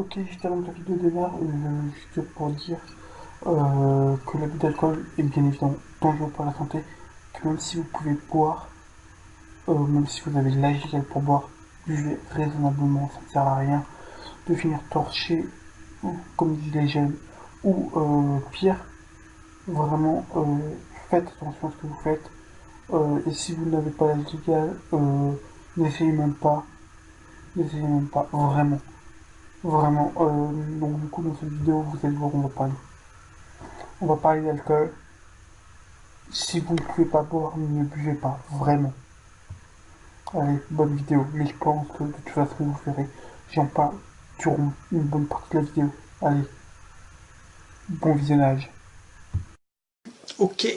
Ok, je termine la vidéo de là, juste pour dire que l'abus d'alcool est bien évidemment dangereux pour la santé, que même si vous pouvez boire, même si vous avez l'âge légal pour boire, buvez raisonnablement, ça ne sert à rien de finir torché, ou, comme disent les jeunes, ou pire, vraiment faites attention à ce que vous faites, et si vous n'avez pas l'âge légal, n'essayez même pas, vraiment. Vraiment, donc du coup dans cette vidéo vous allez voir on va parler d'alcool. Si vous ne pouvez pas boire, ne buvez pas, vraiment. Allez, bonne vidéo, mais je pense que de toute façon vous verrez, j'en parle durant une bonne partie de la vidéo. Allez, bon visionnage. Ok,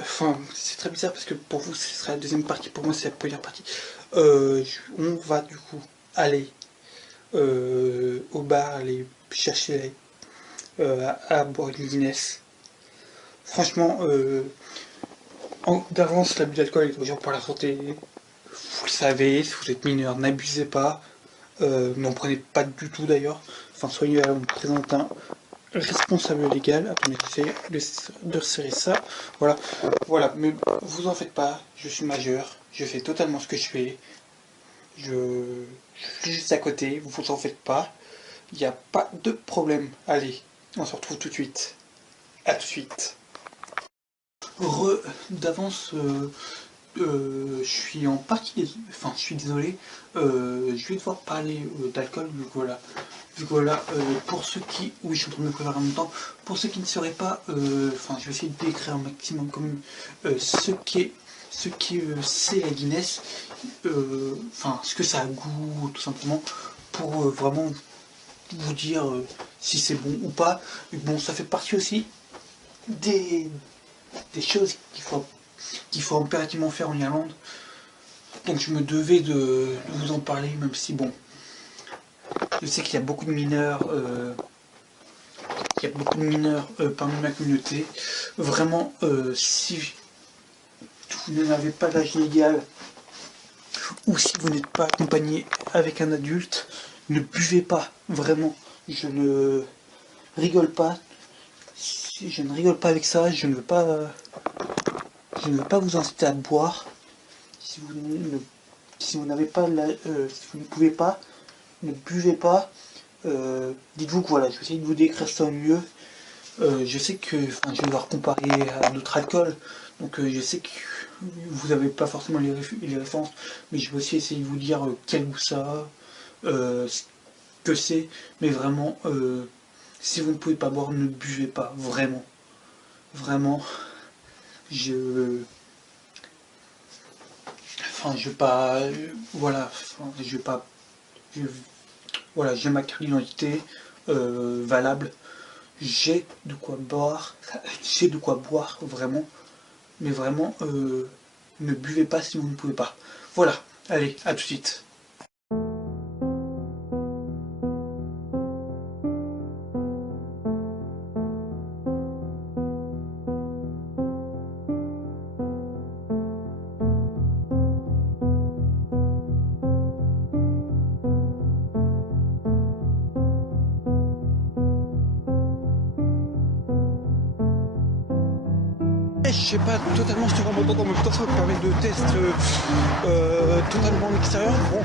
enfin c'est très bizarre parce que pour vous ce sera la deuxième partie, pour moi c'est la première partie. On va du coup aller au bar, aller chercher à boire une Guinness. Franchement, d'avance, l'abus d'alcool est dangereux pour la santé. Vous le savez, si vous êtes mineur, n'abusez pas. N'en prenez pas du tout d'ailleurs. Enfin, soyez là, on vous présente un responsable légal. Attendez, j'essaie de resserrer ça. Voilà, voilà, mais vous en faites pas. Je suis majeur. Je fais totalement ce que je fais. Je suis juste à côté. Vous en faites pas. Il n'y a pas de problème. Allez, on se retrouve tout de suite. À tout de suite. D'avance, je suis en partie enfin je suis désolé, je vais devoir parler d'alcool, donc voilà. Donc voilà, pour ceux qui, oui je suis en train de me préparer en même temps, pour ceux qui ne sauraient pas, enfin je vais essayer de décrire un maximum quand même ce qui c'est la Guinness, enfin ce que ça a goût tout simplement, pour vraiment vous dire si c'est bon ou pas. Bon, ça fait partie aussi des, des choses qu'il faut impérativement faire en Irlande. Donc je me devais de vous en parler, même si bon, je sais qu'il y a beaucoup de mineurs, parmi ma communauté. Vraiment, si vous n'avez pas l'âge légal ou si vous n'êtes pas accompagné avec un adulte, ne buvez pas. Vraiment, je ne rigole pas. Je ne rigole pas avec ça. Je ne veux pas vous inciter à boire. Si vous ne, si vous n'avez pas si vous ne pouvez pas, ne buvez pas. Dites-vous que voilà, je vais essayer de vous décrire ça au mieux. Je sais que, enfin, je vais devoir comparer à d'autres alcools, donc je sais que vous n'avez pas forcément les références, mais je vais aussi essayer de vous dire quel goût ça a, ce que c'est, mais vraiment, si vous ne pouvez pas boire, ne buvez pas, vraiment, vraiment. Je, enfin, je vais pas, voilà, enfin, je vais pas, je- voilà, j'ai ma carte d'identité valable. J'ai de quoi boire, j'ai de quoi boire vraiment, mais vraiment ne buvez pas si vous ne pouvez pas. Voilà, allez, à tout de suite. Je sais pas totalement si tu vas m'entendre en même temps, ça me permet de test totalement en extérieur. Bon,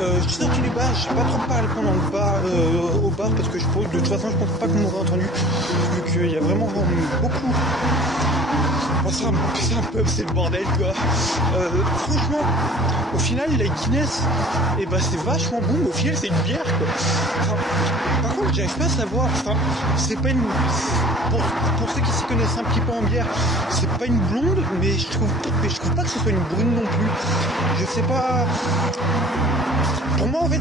je suis sorti du bar, j'ai pas trop parlé pendant le bar, au bar, parce que de toute façon je pense pas qu'on m'aurait entendu, vu qu'il y a vraiment beaucoup. Bon, c'est un pub, c'est le bordel quoi. Franchement, au final, la Guinness, et bah c'est vachement bon, mais au final c'est une bière quoi. Enfin, par contre, j'arrive pas à savoir, enfin, c'est pas une. Pour ceux qui s'y connaissent un petit peu en bière, c'est pas une blonde, mais je trouve pas que ce soit une brune non plus. Je sais pas. Pour moi en fait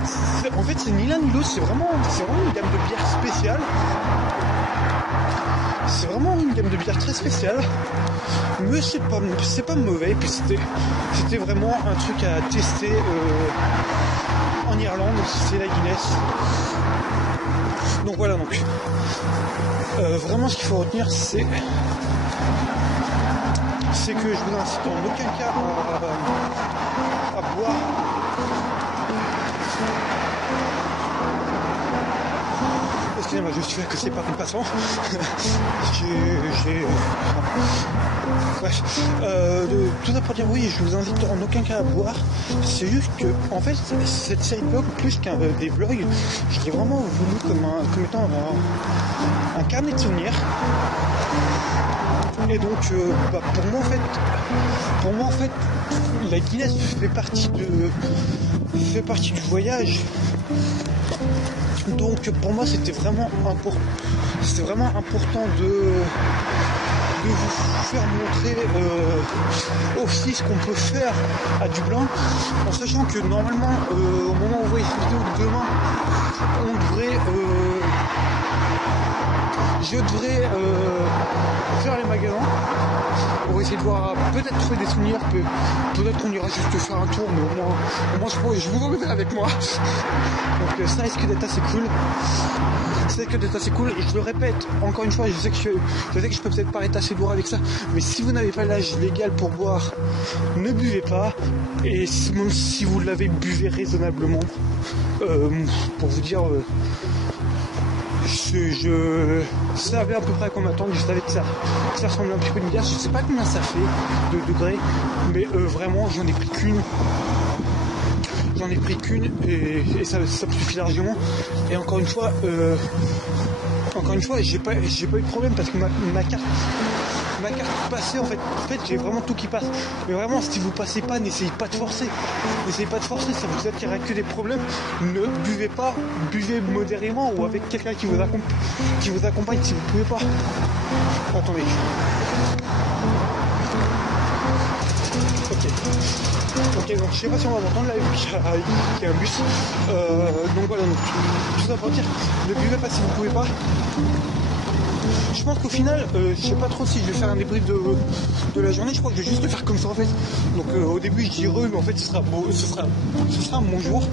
c'est ni l'un ni l'autre, c'est vraiment une gamme de bière spéciale. C'est vraiment une gamme de bière très spéciale, mais c'est pas mauvais. Et puis c'était vraiment un truc à tester en Irlande, c'est la Guinness. Donc voilà, donc vraiment ce qu'il faut retenir, c'est que je vous incite en aucun cas à boire. Excusez-moi, je suis fait accoster par une passant. Bref, tout ça pour dire oui, je vous invite en aucun cas à boire. C'est juste que, en fait, cette sideblock, plus qu'un des vlogs, je l'ai vraiment voulu comme étant un carnet de souvenirs. Et donc, pour moi en fait, la Guinness fait partie du voyage. Donc pour moi c'était vraiment important de vous faire montrer aussi ce qu'on peut faire à Dublin, en sachant que normalement au moment où vous voyez cette vidéo de demain, je devrais faire les magasins. On va essayer de voir, peut-être trouver des souvenirs, peut-être qu'on ira juste faire un tour, mais au moins je vous emmènerai avec moi. Donc ça risque d'être assez cool. Et je le répète encore une fois, je sais que je peux peut-être paraître assez lourd avec ça, mais si vous n'avez pas l'âge légal pour boire, ne buvez pas. Et même si vous l'avez, buvez raisonnablement. Pour vous dire, je savais à peu près à quoi m'attendre, je savais que ça ressemblait un petit peu à une bière. Je sais pas combien ça fait de degrés, mais vraiment j'en ai pris qu'une et ça me suffit largement. Et encore une fois j'ai pas eu de problème parce que ma carte passée, en fait j'ai vraiment tout qui passe. Mais vraiment, si vous passez pas, n'essayez pas de forcer, ça vous attirera que des problèmes. Ne buvez pas, buvez modérément ou avec quelqu'un qui vous accompagne si vous pouvez pas. Attendez. Ok, donc je sais pas si on va m'entendre là, vu qu'il y a un bus. Donc voilà, donc, tout ça pour dire, ne buvez pas si vous pouvez pas. Je pense qu'au final, je sais pas trop si je vais faire un débrief de la journée. Je crois que je vais juste le faire comme ça en fait. Donc au début je dis mais en fait ce sera mon jour.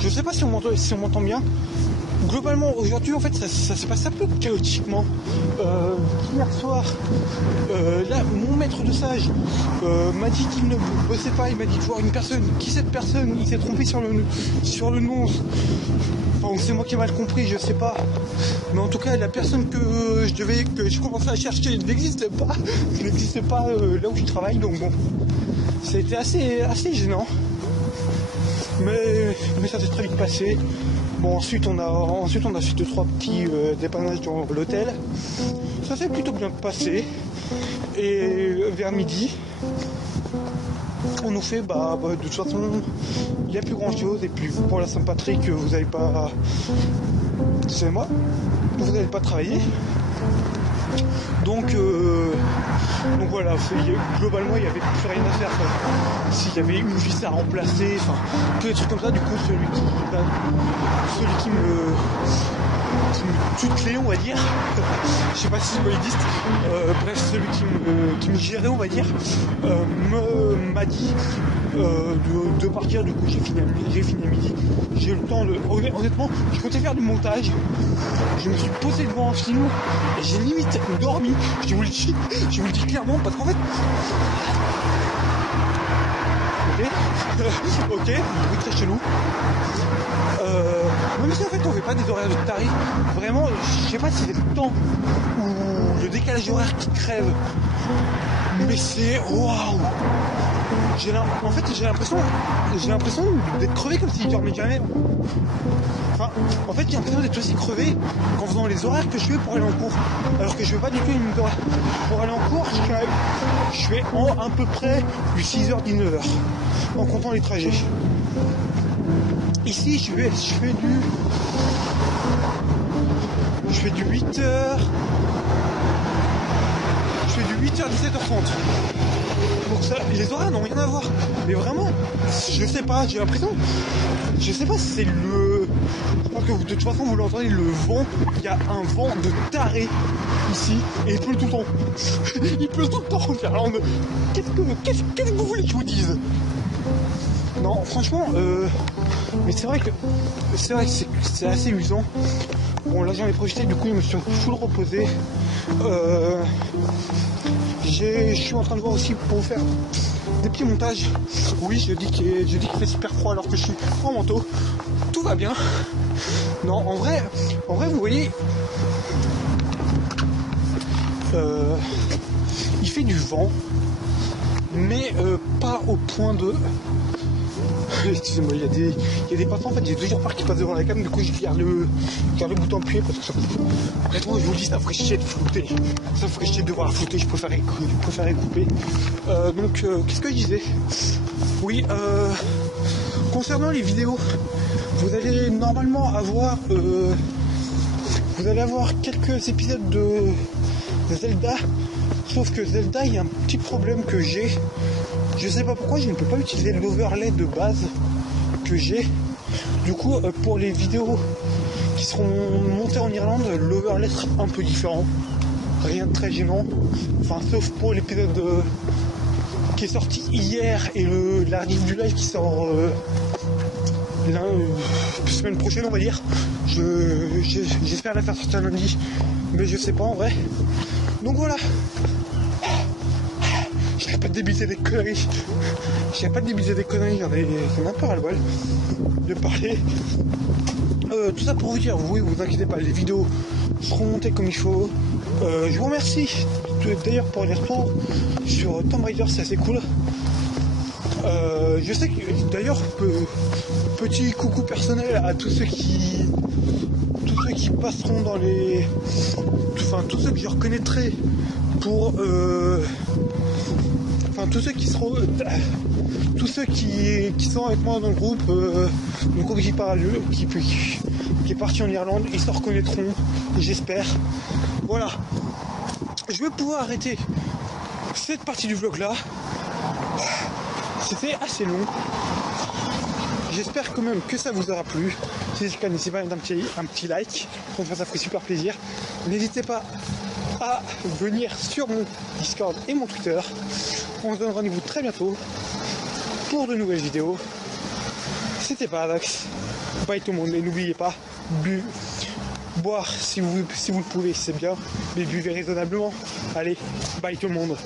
Je sais pas si on m'entend bien. Globalement aujourd'hui en fait ça s'est passé un peu chaotiquement. Hier soir, là mon maître de stage m'a dit qu'il ne bossait pas, il m'a dit de voir une personne. Qui cette personne? Il s'est trompé sur le nom. Enfin, c'est moi qui ai mal compris, je sais pas. Mais en tout cas la personne que je commençais à chercher n'existe pas là où je travaille, donc bon. Ça a été assez gênant. Mais ça s'est très vite passé. Bon, ensuite on a fait 2-3 petits dépannages dans l'hôtel. Ça s'est plutôt bien passé. Et vers midi, on nous fait de toute façon il n'y a plus grand chose. Et puis pour la Saint-Patrick, vous n'allez pas, c'est moi, vous n'allez pas travailler. Donc voilà, globalement il n'y avait plus rien à faire. S'il y avait une vis à remplacer, enfin tous les trucs comme ça, du coup celui qui me tue de clé, on va dire, je sais pas si c'est bolidiste, bref, celui qui me gérait, on va dire, m'a dit de partir. Du coup j'ai fini à midi, j'ai eu le temps de, honnêtement je comptais faire du montage, je me suis posé devant un film et j'ai limite dormi, je vous le dis clairement, parce qu'en fait ok, très chelou. Même si en fait on fait pas des horaires de tarif, vraiment, je sais pas si c'est le temps ou le décalage horaire qui crève, mais c'est waouh. En fait j'ai l'impression d'être crevé comme si je dormais jamais. Enfin, en fait j'ai l'impression d'être aussi crevé qu'en faisant les horaires que je fais pour aller en cours, alors que je fais pas du tout une horaire. Pour aller en cours, je fais à peu près du 6h-19h en comptant les trajets. Ici je fais du 8h. Je fais du 8h 17h30. Donc ça, les horaires n'ont rien à voir. Mais vraiment, je sais pas, j'ai l'impression. Je sais pas si c'est je pense que de toute façon vous l'entendez, le vent. Il y a un vent de taré ici. Et il pleut tout le temps. Il pleut tout le temps en Irlande. Qu'est-ce que vous voulez que je vous dise? Non, franchement, mais c'est vrai que c'est assez usant. Bon, là j'en ai profité, du coup je me suis full reposé. Je suis en train de voir aussi pour faire des petits montages. Oui, je dis qu'il fait super froid alors que je suis en manteau. Tout va bien. Non, en vrai, vous voyez, il fait du vent, mais pas au point de... Excusez-moi, il y a des passants, en fait, j'ai toujours peur qu'ils passent devant la cam, du coup je garde le bouton appuyé parce que ça... Honnêtement, je vous le dis, ça ferait chier de flouter. Ça ferait chier de devoir flouter, je préférais couper. Donc, qu'est-ce que je disais? Oui, concernant les vidéos, vous allez normalement avoir... vous allez avoir quelques épisodes de Zelda, sauf que Zelda, il y a un petit problème que j'ai. Je sais pas pourquoi je ne peux pas utiliser l'overlay de base que j'ai. Du coup, pour les vidéos qui seront montées en Irlande, l'overlay sera un peu différent. Rien de très gênant. Enfin, sauf pour l'épisode qui est sorti hier et la rediff du live qui sort la semaine prochaine, on va dire. J'espère la faire sortir lundi, mais je sais pas en vrai. Donc voilà. J'arrête pas de débiter des conneries. J'arrête pas de débiter des conneries. J'en ai un peu ras-le-bol de parler. Tout ça pour vous dire, oui, vous inquiétez pas, les vidéos seront montées comme il faut. Je vous remercie d'ailleurs pour les retours sur Tomb Raider, c'est assez cool. Je sais que d'ailleurs, petit coucou personnel à tous ceux qui passeront dans les... Enfin, tous ceux que je reconnaîtrai pour... Enfin, tous ceux qui seront... tous ceux qui sont avec moi dans le groupe qui part qui est parti en Irlande, ils se reconnaîtront, j'espère. Voilà. Je vais pouvoir arrêter cette partie du vlog là. C'était assez long. J'espère quand même que ça vous aura plu. Si c'est le cas, n'hésitez pas à mettre un petit like. Ça ferait super plaisir. N'hésitez pas à venir sur mon Discord et mon Twitter. On se donne rendez-vous très bientôt pour de nouvelles vidéos. C'était Paradox. Bye tout le monde. Et n'oubliez pas, boire si vous le pouvez, c'est bien. Mais buvez raisonnablement. Allez, bye tout le monde.